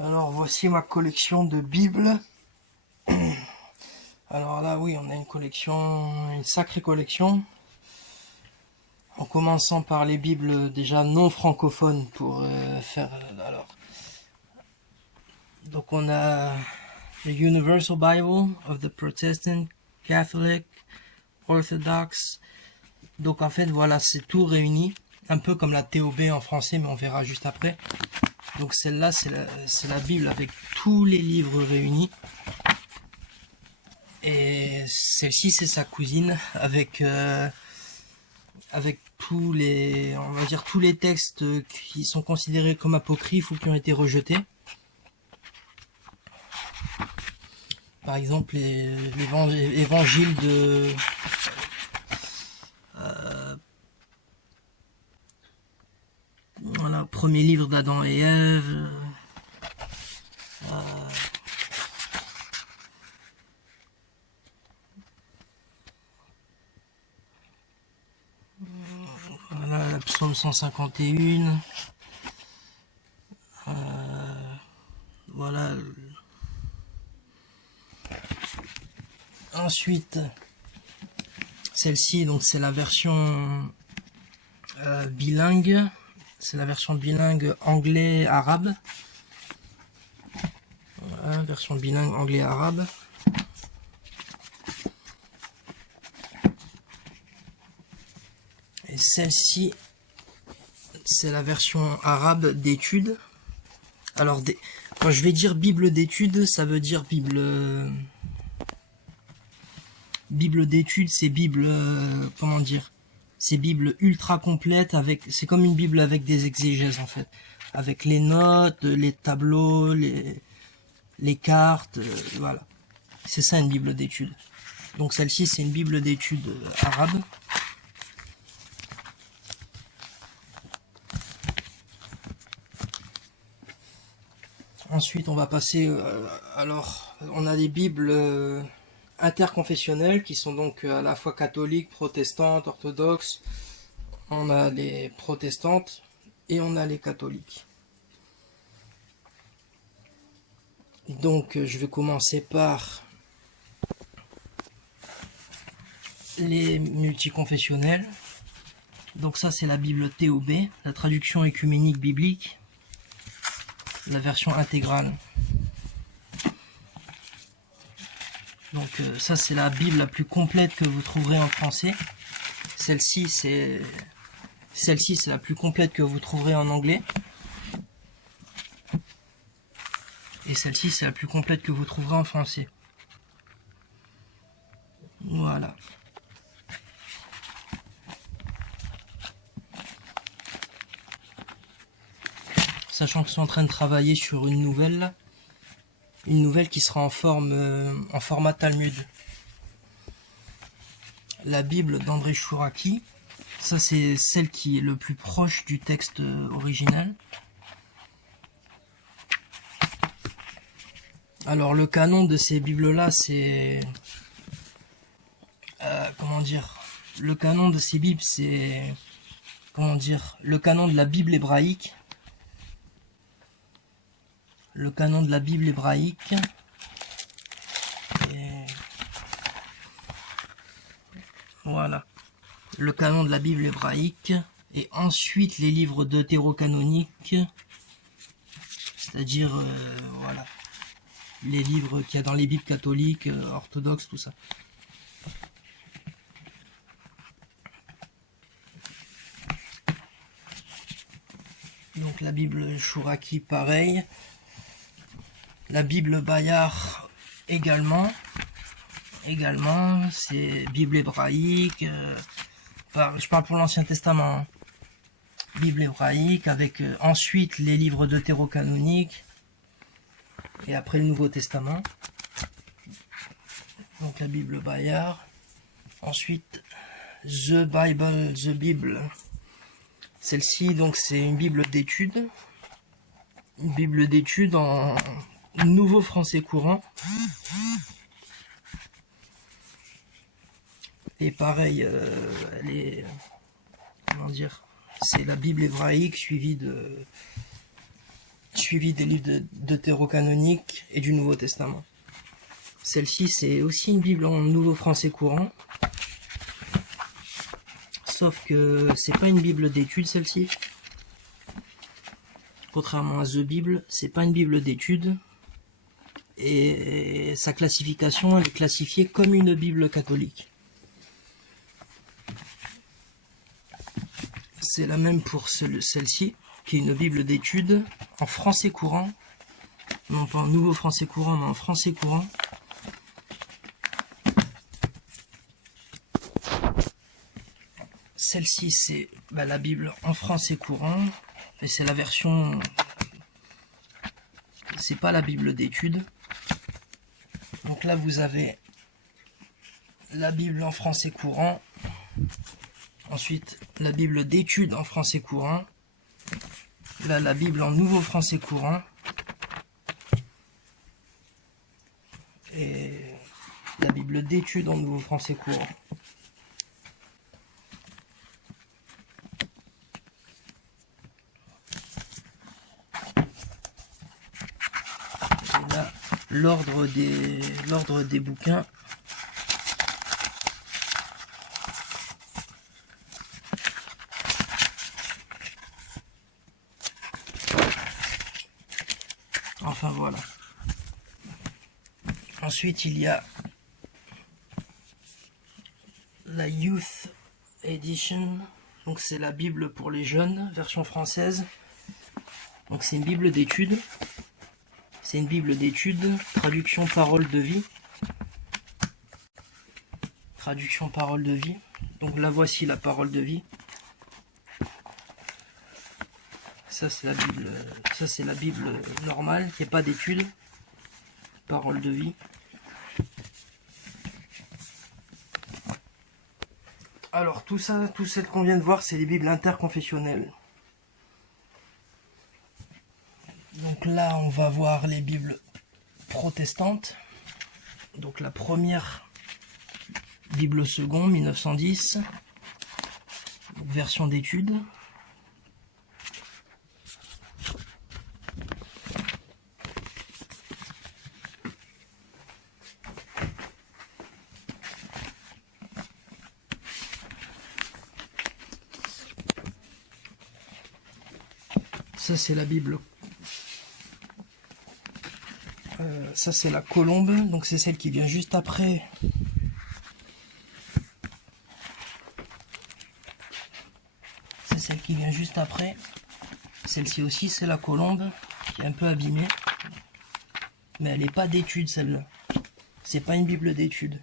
Alors voici ma collection de Bibles. Alors là oui, on a une collection, une sacrée collection. En commençant par les Bibles déjà non francophones pour faire alors. Donc on a the Universal Bible of the Protestant, Catholic, Orthodox. Donc en fait voilà, c'est tout réuni, un peu comme la TOB en français, mais on verra juste après. Donc celle-là, c'est la Bible avec tous les livres réunis. Et celle-ci, c'est sa cousine avec tous les, on va dire tous les textes qui sont considérés comme apocryphes ou qui ont été rejetés. Par exemple, l'évangile de voilà, premier livre d'Adam et Ève. Voilà, la psaume 151. Voilà. Ensuite, celle-ci, donc c'est la version bilingue. C'est la version bilingue anglais-arabe. Voilà, version bilingue anglais-arabe. Et celle-ci, c'est la version arabe d'études. Alors, quand je vais dire Bible d'études, ça veut dire Bible d'études, c'est Bible, comment dire, c'est Bible ultra complète c'est comme une Bible avec des exégèses en fait, avec les notes, les tableaux, les cartes, voilà. C'est ça une Bible d'études. Donc celle-ci, c'est une Bible d'études arabe. Ensuite, on va passer, alors, on a des Bibles interconfessionnelles qui sont donc à la fois catholiques, protestantes, orthodoxes. On a les protestantes et on a les catholiques. Donc, je vais commencer par les multiconfessionnels. Donc ça, c'est la Bible TOB, la traduction écuménique biblique, la version intégrale. Donc ça, c'est la Bible la plus complète que vous trouverez en français. Celle-ci, c'est la plus complète que vous trouverez en anglais. Et celle-ci, c'est la plus complète que vous trouverez en français. Voilà. Sachant qu'ils sont en train de travailler sur une nouvelle qui sera en format Talmud. La Bible d'André Chouraki, ça c'est celle qui est le plus proche du texte original. Alors le canon de ces Bibles-là, c'est... comment dire? Le canon de ces Bibles, c'est... Comment dire? Le canon de la Bible hébraïque. Le canon de la Bible hébraïque. Et... Voilà. Le canon de la Bible hébraïque. Et ensuite les livres deutérocanoniques. C'est-à-dire, voilà. Les livres qu'il y a dans les Bibles catholiques, orthodoxes, tout ça. Donc la Bible Chouraki, pareil. La Bible Bayard également. C'est Bible hébraïque. Je parle pour l'Ancien Testament. Hein. Bible hébraïque avec ensuite les livres deutérocanoniques. Et après le Nouveau Testament. Donc la Bible Bayard. Ensuite, The Bible. Celle-ci, donc, c'est une Bible d'études. Une Bible d'études en nouveau français courant. Et pareil, elle est... Comment dire? C'est la Bible hébraïque suivie suivi des livres deutérocanoniques et du Nouveau Testament. Celle-ci, c'est aussi une Bible en nouveau français courant. Sauf que c'est pas une Bible d'études, celle-ci. Contrairement à The Bible, c'est pas une Bible d'études. Et sa classification, elle est classifiée comme une Bible catholique. C'est la même pour celle-ci, qui est une Bible d'études en français courant. Non pas en nouveau français courant, mais en français courant. Celle-ci, c'est la Bible en français courant. Et c'est la version... C'est pas la Bible d'études. Donc là, vous avez la Bible en français courant. Ensuite, la Bible d'études en français courant. Là, la Bible en nouveau français courant. Et la Bible d'études en nouveau français courant. Et là, l'ordre des bouquins. Enfin voilà. Ensuite, il y a la Youth Edition. Donc c'est la Bible pour les jeunes, version française. Donc c'est une Bible d'études. C'est une Bible d'études, traduction parole de vie. Traduction parole de vie. Donc là voici la parole de vie. Ça c'est la Bible normale, qui n'est pas d'études. Parole de vie. Alors tout celles qu'on vient de voir, c'est les Bibles interconfessionnelles. Donc là, on va voir les Bibles protestantes. Donc la première, Bible seconde, 1910, donc version d'études. Ça c'est la Bible. Ça c'est la colombe, donc c'est celle qui vient juste après. C'est celle qui vient juste après. Celle-ci aussi c'est la colombe, qui est un peu abîmée. Mais elle n'est pas d'études celle-là. C'est pas une Bible d'études.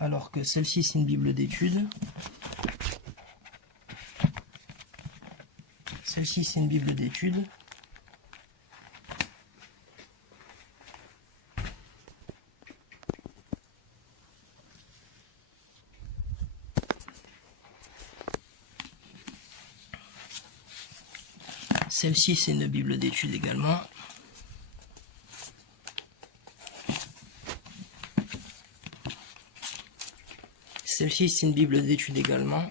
Alors que celle-ci c'est une Bible d'études. Celle-ci c'est une Bible d'études. Celle-ci, c'est une Bible d'études également. Celle-ci, c'est une Bible d'études également.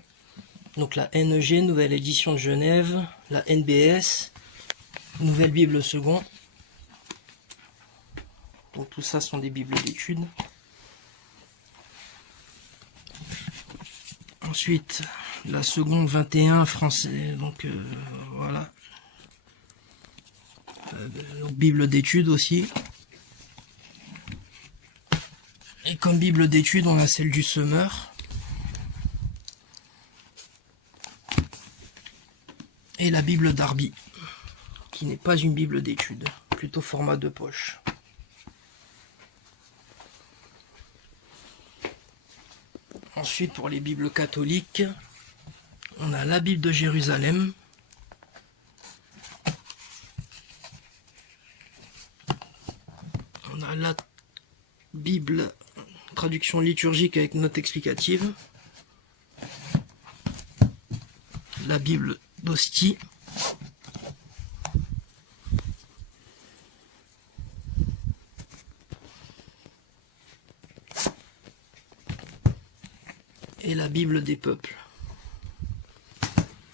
Donc la NEG, Nouvelle Édition de Genève. La NBS, Nouvelle Bible Second. Donc tout ça sont des Bibles d'études. Ensuite, la seconde 21 français. Donc voilà. Donc, Bible d'études aussi. Et comme Bible d'études, on a celle du semeur. Et la Bible d'Arby, qui n'est pas une Bible d'études, plutôt format de poche. Ensuite, pour les Bibles catholiques, on a la Bible de Jérusalem. On a la Bible, traduction liturgique avec notes explicatives. La Bible d'Ostie. Et la Bible des peuples.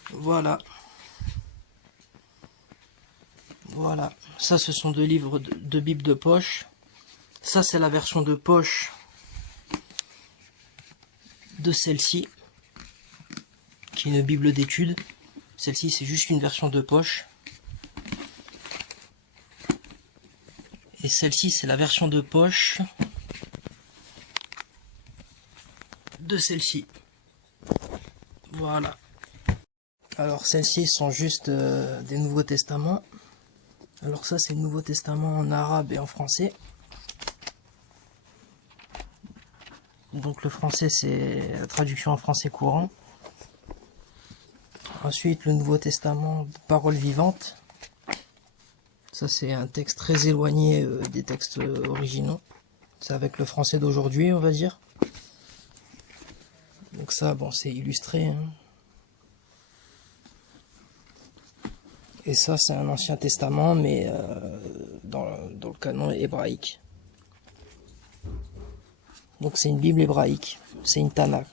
Voilà. Voilà, ça ce sont deux livres de Bible de poche. Ça c'est la version de poche de celle-ci, qui est une Bible d'études. Celle-ci c'est juste une version de poche. Et celle-ci c'est la version de poche de celle-ci. Voilà. Alors celles-ci sont juste des Nouveaux Testaments. Alors ça c'est le Nouveau Testament en arabe et en français. Donc le français c'est la traduction en français courant. Ensuite le Nouveau Testament, paroles vivantes. Ça c'est un texte très éloigné des textes originaux. C'est avec le français d'aujourd'hui on va dire. Donc ça bon c'est illustré. Hein. Et ça c'est un Ancien Testament mais dans le canon hébraïque. Donc c'est une Bible hébraïque, c'est une Tanakh.